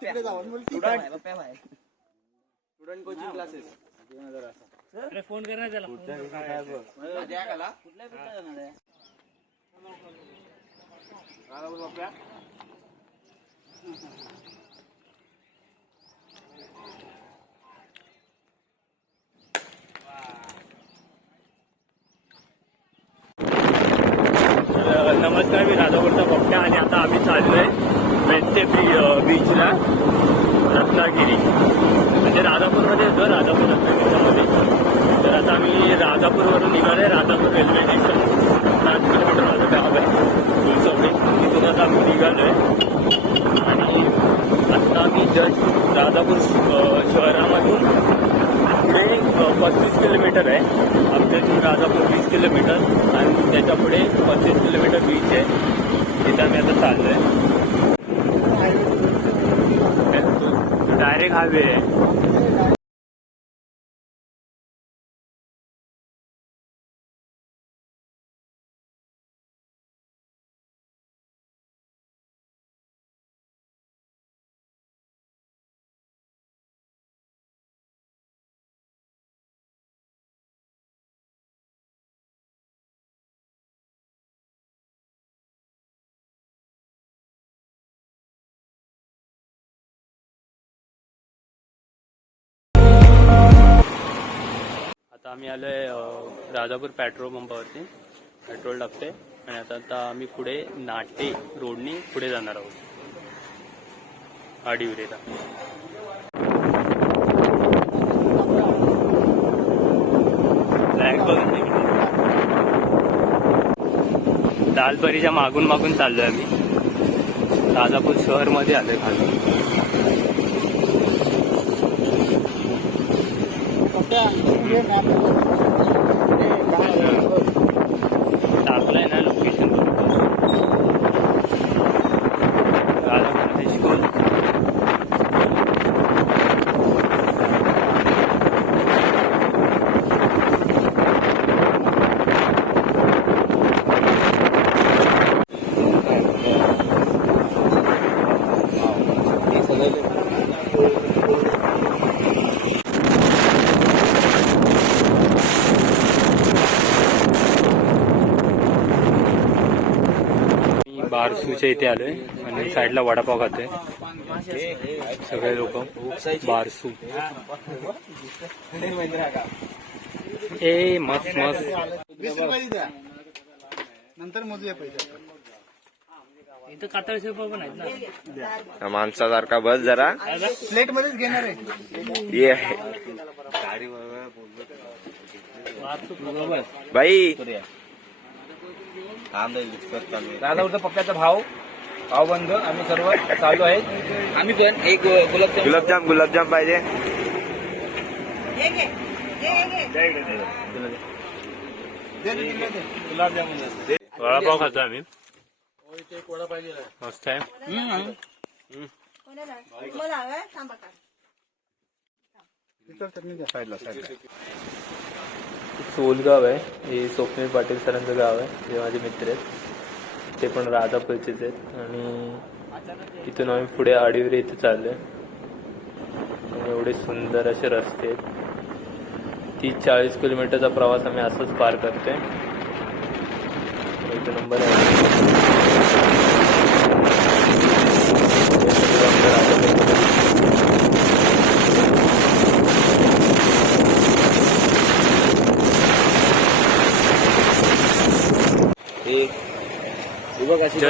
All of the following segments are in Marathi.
तिकडे जाऊ आणि बोलली, ठीक आहे. स्टुडंट कोचिंग क्लासेस फोन करणार त्याला. तर नमस्कार मी राधापूरचा बघता आणि आता आम्ही चाललोय मेत्ते बीचला रत्नागिरी म्हणजे राधापूरमध्ये येतो राधापूर रत्नागिरीमध्ये तर आता आम्ही राधापूरवरून निघालोय राधापूर रेल्वे स्टेशन पाच किलोमीटर माझं गाव आहे फुलसवडे तिथून आता आम्ही निघालोय. आणि Abi. आता आम्ही आलोय आहे राजापूर पेट्रोल पंपावरती पेट्रोल टाकते आणि आता आता आम्ही पुढे नाटे रोडनी पुढे जाणार आहोत. आडिवरेला फ्लॅग दालपरीच्या मागून मागून चाललोय आम्ही. राजापूर शहरमध्ये आलोय खाली. তারপরে না লোকেশন मी बारसूच्या इथे आलोय आणि साईडला वडापाव खातोय. सगळे लोक. बारसू. ए मस्त मस्त. नंतर मोजूया पैसे. इथं कातळचे पण आहेत ना. माणसासारखा बस जरा. प्लेट मध्येच घेणार आहे. ये बाई राधापूरचा पप्प्याचा भाव भावबंध आम्ही सर्व चालू आहेत. आम्ही पण एक गुलाबजाम. गुलाबजाम गुलाबजाम पाहिजे. वडापाव खातो आम्ही. मस्त आहे. मला थांबा का सोलगाव आहे. हे स्वप्नील पाटील सरांचं गाव आहे. जे माझे मित्र आहेत. ते पण राधापूरचेच आहेत. आणि इथून आम्ही पुढे आडिवरे इथे चाललोय. आणि एवढे सुंदर असे रस्ते आहेत. तीस चाळीस किलोमीटरचा प्रवास आम्ही असंच पार करतोय. एक नंबर आहे.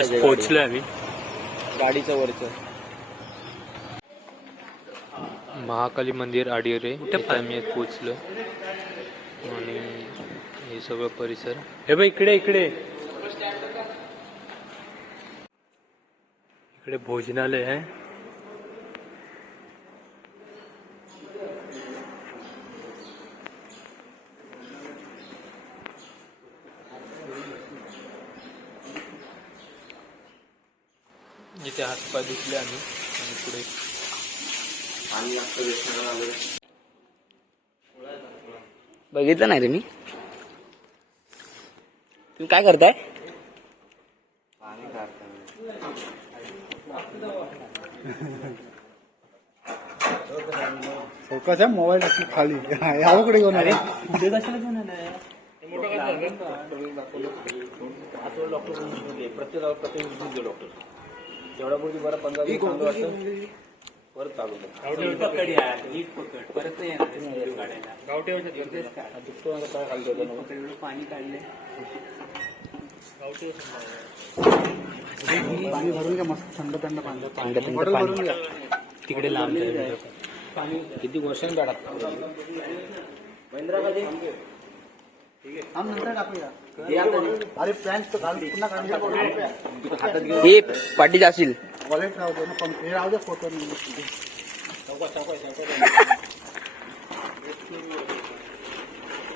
जस्ट पोहोचलोय आम्ही. गाडीचं वरचं. महाकाली मंदिर आडिवरे तिथे आम्ही पोचलो आणि हे सगळं परिसर. हे बघ इकडे इकडे. इकडे भोजनालय आहे इथे हातपाय धुतले आम्ही आणि पुढे बघितलं नाही रे मी. तुम्ही काय करताय? चौकाच्या मोबाईल टाकली खाली. यावकडे घेऊन आले? प्रत्येक प्रत्येक डॉक्टर जेवढा पुढे बरं पंधरा वाटतं परत नाही येणार. दुखतो आता काय खाली ठेवलं ना. पाणी भरून घ्या मस्त. थंड थंड पाणी. भरून घ्या. तिकडे लांब किती वर्षांनी काढा. आम नंतर टाकूया अरे फ्रँच तर घाल. पुन्हा काढून हातात घेऊन ही पाठी जाशील. वॉलेट राहू दे ना पण हे राहू दे फोटो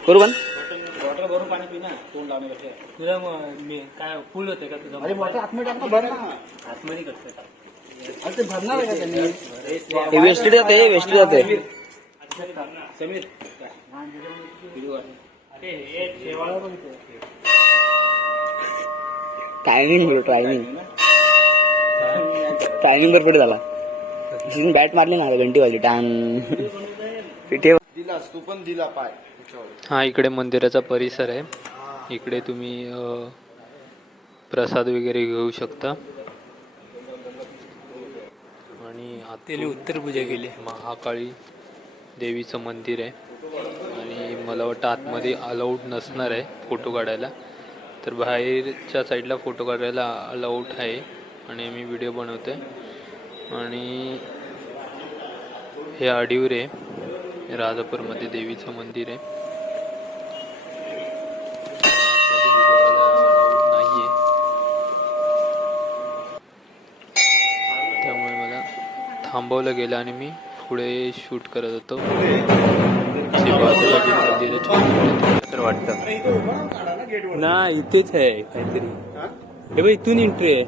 करू पण. बॉटल भरून पाणी पिना तोंड लावण्यापेक्षा. तुला मी काय फुल होते का तुझं? अरे आतमध्ये टाक ना भर ना. आतमध्ये कसं अरे ते भरणार आहे का त्यांनी? हे वेस्टेड जाते वेस्टेड जाते समीर टायमिंग बोल टायमिंग टायमिंग बरोबर झाला. बॅट मारली ना घंटी वाजली टांग. पिठे दिलास तू पण दिला पाय. हा इकडे मंदिराचा परिसर आहे. इकडे तुम्ही प्रसाद वगैरे घेऊ शकता. आणि त्याने उत्तर पूजा केली. महाकाळी देवीचं मंदिर आहे. मला वाटतं आतमध्ये अलाउड नसणार आहे फोटो काढायला. तर बाहेरच्या साईडला फोटो काढायला अलाउड आहे आणि मी व्हिडिओ बनवतोय. आणि हे आडिवरे राजापूरमध्ये देवीचं मंदिर आहे. आतमध्ये video त्यामुळे मला थांबवलं गेलं आणि मी पुढे शूट करत होतो. इथे बाजूला जे मंदिर आहे तर वाटतं ना इथेच आहे काहीतरी हे बघ इथून एंट्री आहे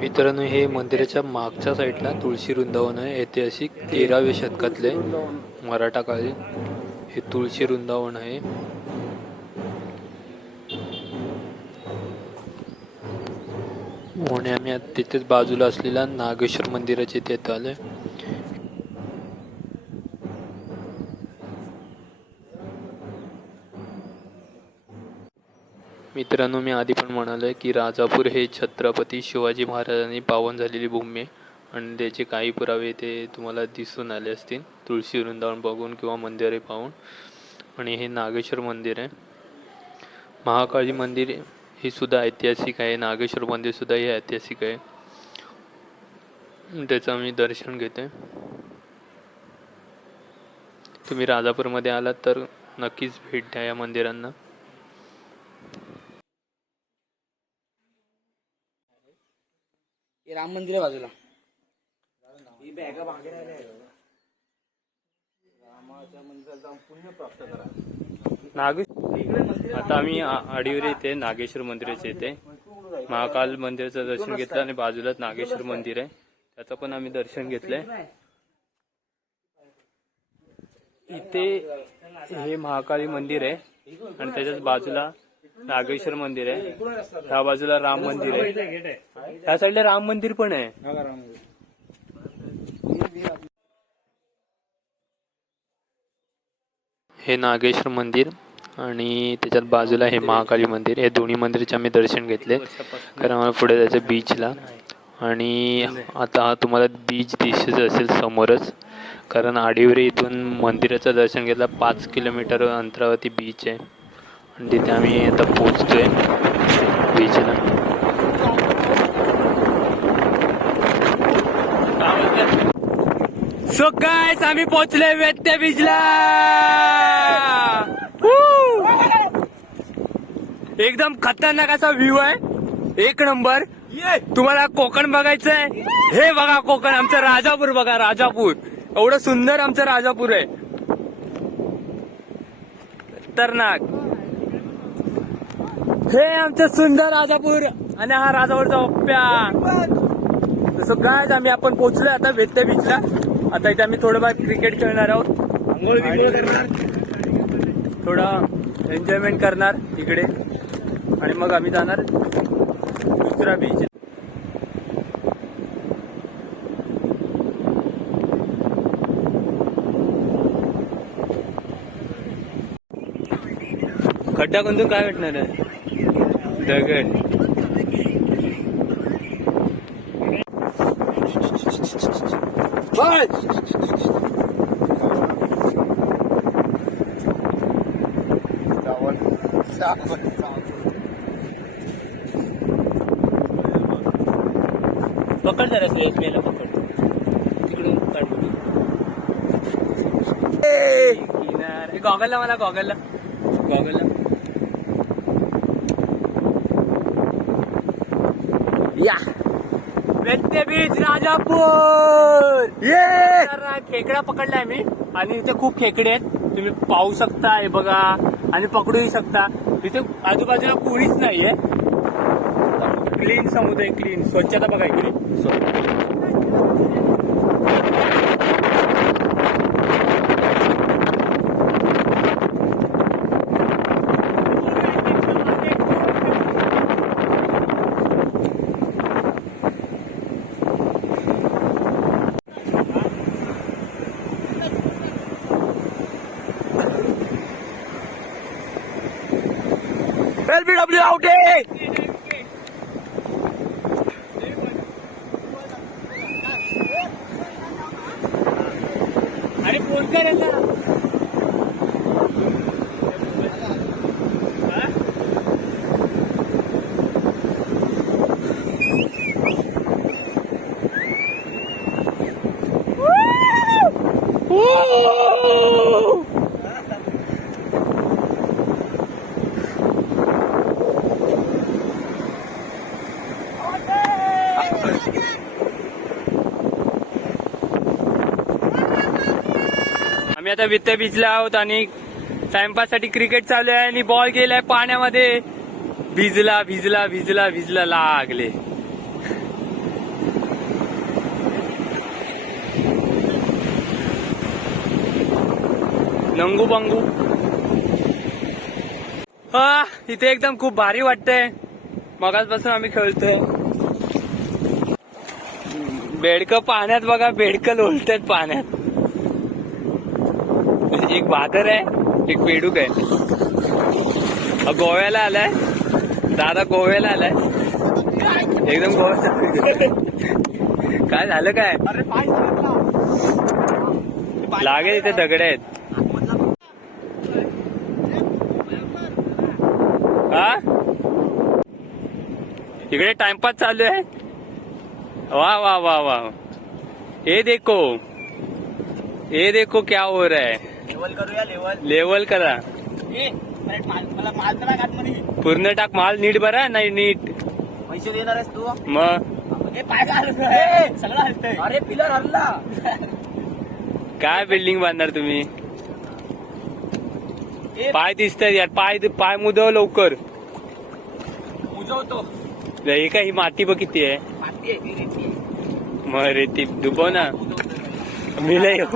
मित्रांनो हे मंदिराच्या मागच्या साईडला तुळशी वृंदावन आहे ऐतिहासिक तेराव्या शतकातले मराठा काळी हे तुळशी वृंदावन आहे आणि आम्ही तिथेच बाजूला असलेल्या नागेश्वर मंदिराच्या इथे येतो मित्रांनो मी आधी पण म्हणालोय की राजापूर हे छत्रपती शिवाजी महाराजांनी पावन झालेली भूमी आहे. आणि त्याचे काही पुरावे ते तुम्हाला दिसून आले असतील. तुळशी वृंदावन बघून किंवा मंदिरे पाहून. आणि हे नागेश्वर मंदिर आहे. महाकाळी मंदिर हे सुद्धा ऐतिहासिक आहे. नागेश्वर मंदिर सुद्धा हे ऐतिहासिक आहे. त्याचं मी दर्शन घेते तुम्ही राजापूरमध्ये आलात तर नक्कीच भेट द्या या मंदिरांना. राम मंदिर आहे बाजूला. ही बॅगा मागे. रामाच्या मंदिरात जाऊन पुण्य प्राप्त करा. नागेश आता आम्ही आडिवरे इथे नागेश्वर मंदिराच्या इथे. महाकाल मंदिराचं दर्शन घेतलं आणि बाजूलाच नागेश्वर मंदिर आहे. त्याचं पण आम्ही दर्शन घेतलंय. इथे हे महाकाली मंदिर आहे आणि त्याच्याच बाजूला नागेश्वर मंदिर आहे. ह्या बाजूला राम मंदिर आहे. ह्या साईडला राम मंदिर पण आहे. हे नागेश्वर मंदिर आणि त्याच्यात बाजूला हे महाकाली मंदिर. हे दोन्ही मंदिरचे आम्ही दर्शन घेतले. कारण आम्हाला पुढे जायचं बीचला आणि आता हा तुम्हाला बीच दिसत असेल समोरच. कारण आडिवरे इथून मंदिराचं दर्शन घेतलं. पाच किलोमीटर अंतरावरती बीच आहे. तिथे आम्ही आता पोचतोय बीचला. सो गाइस आम्ही पोहोचले वेत्ते बीचला. एकदम खतरनाक असा व्ह्यू आहे. एक नंबर. तुम्हाला कोकण बघायचंय. हे बघा कोकण आमचं राजापूर बघा राजापूर. एवढं सुंदर आमचं राजापूर आहे. खतरनाक. हे आमचं सुंदर राजापूर आणि हा राजापूरचा ओप्या. तसं काय आम्ही आपण पोहोचलोय आता वेत्या बीचला आता इथे आम्ही थोडंफार क्रिकेट खेळणार आहोत. थोडं एन्जॉयमेंट करणार इकडे. आणि मग आम्ही जाणार दुसरा बीच खड्डा कोणतून काय भेटणार आहे? दगड पकड जरा सुरेश मेला पकड। तिकडून काढ गॉगलला मला गॉगलला गॉगलला या. व्यत्य बीच राजापूर. ये. तर खेकडा पकडलाय मी. आणि इथे खूप खेकडे आहेत. तुम्ही पाहू शकता हे बघा. आणि पकडूही शकता. इथे आजूबाजूला कोणीच नाहीये. क्लीन समुद्र क्लीन स्वच्छता बघा इकडे एलबीडब्ल्यू आउट आहे आणि फोन करायला आम्ही आता वित्त बीचला आहोत आणि टाइमपाससाठी क्रिकेट चालू आहे आणि बॉल गेलाय पाण्यामध्ये. भिजला भिजला भिजला भिजला लागले. नंगू बंगू. हा इथे एकदम खूप भारी वाटतंय. मगाचपासून आम्ही खेळतोय. बेडकं पाण्यात बघा बेडकं लोळतात पाण्यात. एक बहादर आहे एक बेडूक आहे गोव्याला आलाय. दादा गोव्याला आलाय. एकदम गोव्याला काय झालं काय? लागेल इथे दगड आहेत. हा? इकडे टाइमपास चालू आहे. वाह वाह वाह वाह ये देखो. ये देखो क्या हो रहा है. लेवल करूया लेवल. लेवल करा. मला माल आतमध्ये पूर्ण टाक माल नीट बरा नाही नीट. पैसे देणार आहेस तू? मग? हे पाय हलतोय सगळं हलतंय. अरे पिलर हल्ला काय बिल्डिंग बांधणार तुम्ही? पाय दिसतात यार पाय पाय मुदव लवकर. उजवतो हे काय ही माती बघ किती आहे. माती आहे ती रेती आहे. मग रेती डुबव ना. मी नाही येऊ.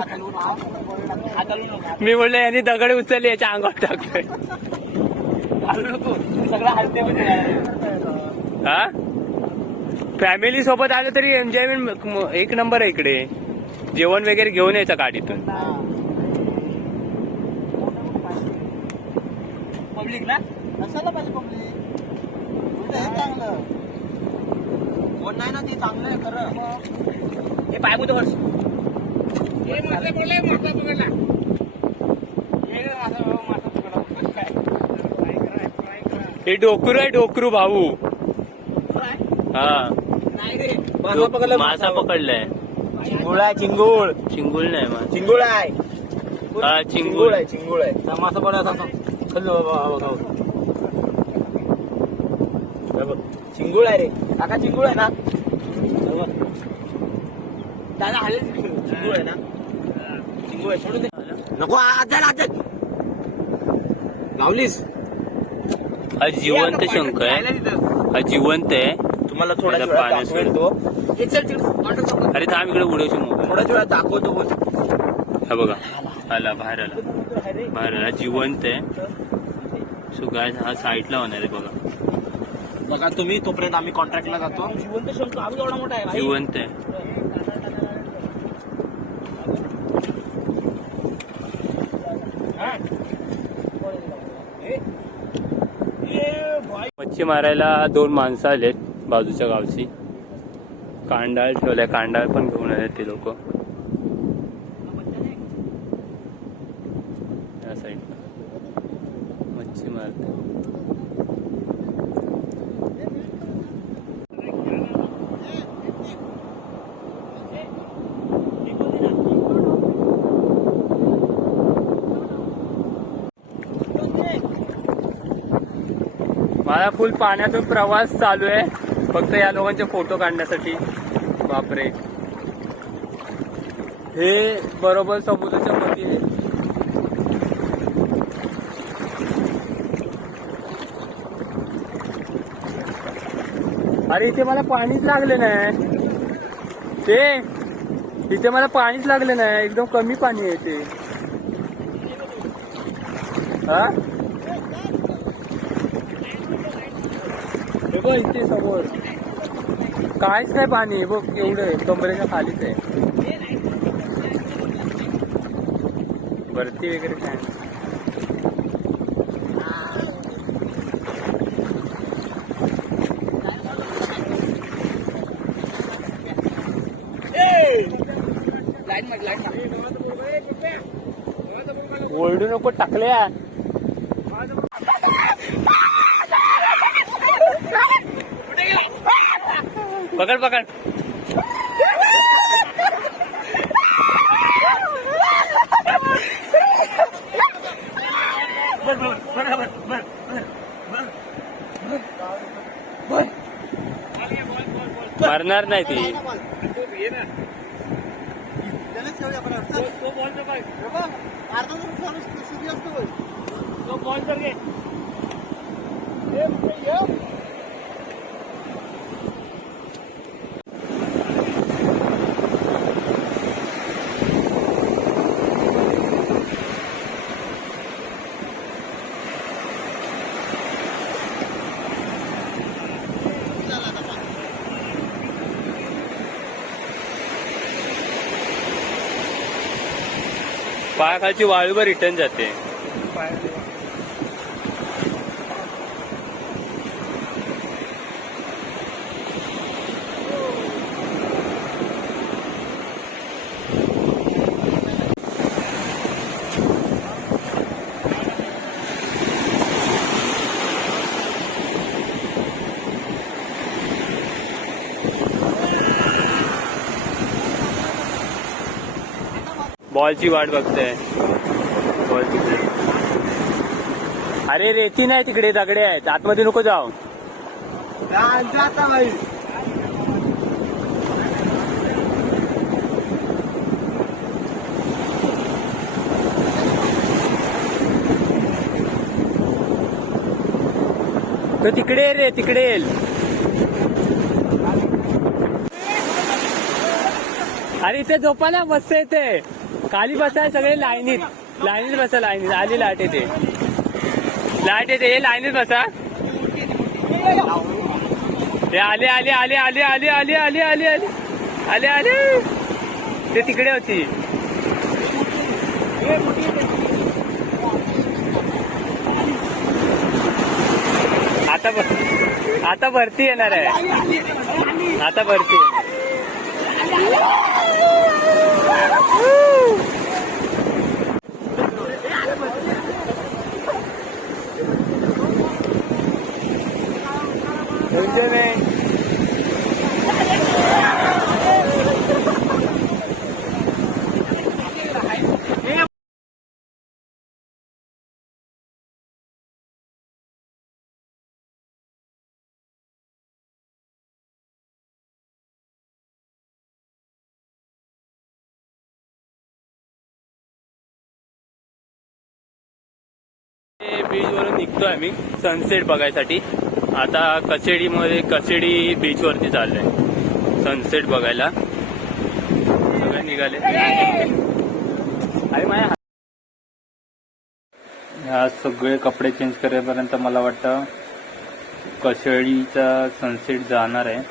मी म्हणलं यांनी दगड उचलले याच्या अंगावर टाकतोय. हा? फॅमिली सोबत आलं तरी एन्जॉयमेंट एक नंबर आहे इकडे. जेवण वगैरे घेऊन यायचं गाडीतून. पब्लिक ना? पाहिजे पब्लिक चांगलं. कोण नाही ना ते चांगलं आहे खरं. हे पाय वर्ष हे डोकरू आहे डोकरू भाऊ. हा. नाही रे. डो- मासा पकडलाय. चिंगुळ आहे चिंगुळ. चिंगुल नाही मासा. चिंगुळ आहे. हा चिंगुल आहे चिंगुळ आहे. मासा पडा चिंगुळ आहे रे. काका चिंगुळ आहे ना दादा हले चिंगुळ आहे ना चिंगुळ आहे सोडून दे नको आज. लावलीस हा जिवंत शंख आहे. हा जिवंत आहे. तुम्हाला थोड्या त्याला वेळात पाण्यात दाखवेल तो हे चल तिकडे वाटत नको. अरे थांब इकडे उडवशील मोबाईल थोड्याच वेळात दाखवतो बोल. हा बघा. आला बाहेर आला. बाहेर आला. जिवंत आहे. सो गाय हा साईडला होणार आहे बघा. बघा तुम्ही तोपर्यंत आम्ही कॉन्ट्रॅक्टला जातो. जिवंत शंख आम्ही एवढा मोठा आहे. जिवंत आहे. मच्छी मारायला दोन माणसं आलेत बाजूच्या गावची. कांडाळ ठेवलाय कांडाळ पण घेऊन आले ते लोक. या साईडला. मच्छी मारते माझा फुल पाण्यातून प्रवास चालू आहे. फक्त या लोकांचे फोटो काढण्यासाठी. बापरे. हे बरोबर समुद्राच्या मध्ये आहे. अरे इथे मला पाणीच लागलं नाही. ते इथे मला पाणीच लागलं नाही. एकदम कमी पाणी आहे ते हा? बघ इथे समोर. कायच काय पाणी. बघ एवढं कमरेच्या खालीच आहे. भरती वगैरे काय? ओरडू नको टाकल्या. पकड़ पकड़ मरणार नाही ती तो बॉल तर घे पायाखालची वाळूवर रिटर्न जाते. बॉलची वाट बघते बॉल तिकडे अरे रेती नाही तिकडे दगडे आहेत. आतमध्ये नको जाऊ. तो तिकडे ये रे तिकडे येईल अरे इथे झोपायला मस्त येते खाली बसा सगळे लाईनीत. लाईनीत बसा लाईनीत. आली लाट येते लाट येते हे लाईनीत बसा. हे आले आले आले आले आले आले आले आले आले. आले आले. ते तिकडे होती. आता आता भरती येणार आहे. आता भरती Đứng chưa đi बीच वरून निघतोय आम्ही सनसेट बघायसाठी. आता कचेडीमध्ये कचेडी बीच वरती चाललोय. सनसेट बघायला. सगळे निघाले. अरे माझ्या ह्या सगळे कपडे चेंज करेपर्यंत मला वाटतं कसेडीचा सनसेट जाणार आहे.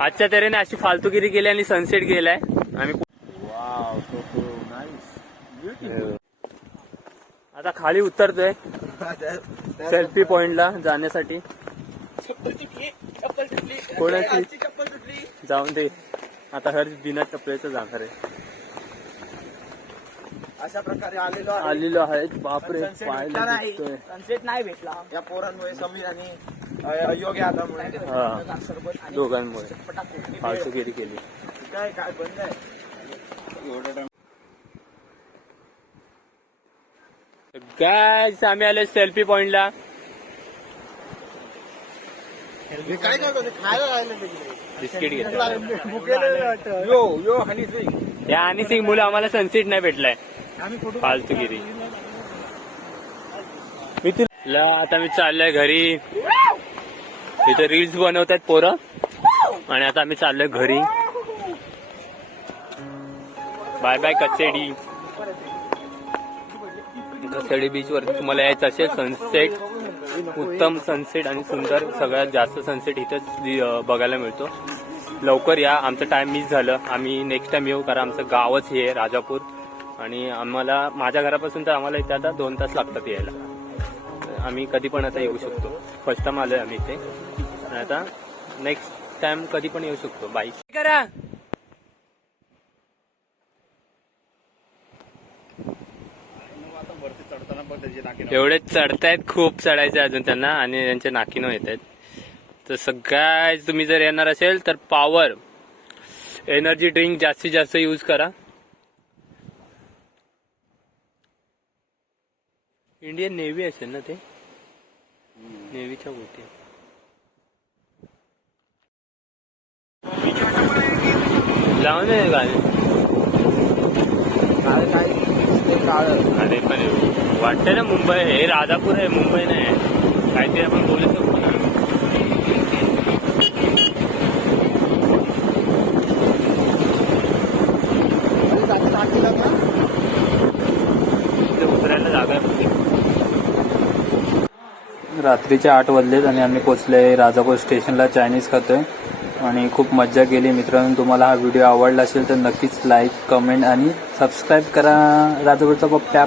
आजच्या तऱ्हेने अशी फालतूगिरी केली आणि सनसेट गेलाय. आम्ही आता खाली उतरतोय. सेल्फी पॉइंटला जाण्यासाठी. कोणाची? जाऊन दे. आता हर बिना टप्प्याचं जाणार आहे. अशा प्रकारे आलेलो आहे. आलेलो आहे. बापरे Sunset पाहायला भेटला नाही. दिसतोय. सनसेट नाही भेटला. या पोरांमुळे समीर आणि अ- हा. सरबत आणि दोघांमुळे. फालतूगिरी केली. काय काय बंद आहे? काय आम्ही आलो सेल्फी पॉइंटला हे काय करतो? ते खायला राहिले तिकडे. बिस्किट घेतलं भुकेले यो यो हनी सिंग. या आणि सिंग मुलं आम्हाला सनसेट नाही भेटलाय. फालतूगिरी. मी तुला आता मी चाललोय घरी. इथे रील्स बनवतात पोरं. आणि आता आम्ही चाललोय घरी. Bye bye Kasedi Kasedi beach वरती तुम्हाला यायचं असेल. सनसेट उत्तम सनसेट आणि सुंदर सगळ्यात जास्त सनसेट इथंच बघायला मिळतो. लवकर या. आमचं टाइम मिस झालं. आम्ही नेक्स्ट टाइम येऊ कारण आमचं गावच हे राजापूर. आणि आम्हाला माझ्या घरापासून तर आम्हाला इथे आता दोन तास लागतात यायला. आम्ही कधी पण आता येऊ शकतो. फर्स्ट टाइम आलोय आम्ही इथे. आता नेक्स्ट टाइम कधी पण येऊ शकतो. बाईक करा. एवढे चढतायत खूप चढायचे अजून त्यांना आणि त्यांच्या नाकीनं येत आहेत तर सगळ्या तुम्ही जर येणार असेल तर पॉवर एनर्जी ड्रिंक जास्तीत जास्त यूज करा. इंडियन नेव्ही असेल ना ते? नेव्हीच्या बोटी लावून दे काय काय काळ. अरे पण वाटतंय ना मुंबई हे राजापूर आहे मुंबई नाही काहीतरी आपण बोलू शकतो ना. उतरायला जागा. रात्रीचे आठ वाजलेत आणि आम्ही पोचले राजापूर स्टेशनला चायनीज खातोय. आणि खूप मज्जा केली मित्रांनो. तुम्हाला हा व्हिडिओ आवडला असेल तर नक्कीच लाईक कमेंट आणि सबस्क्राईब करा. राजापूरचा पप्प्या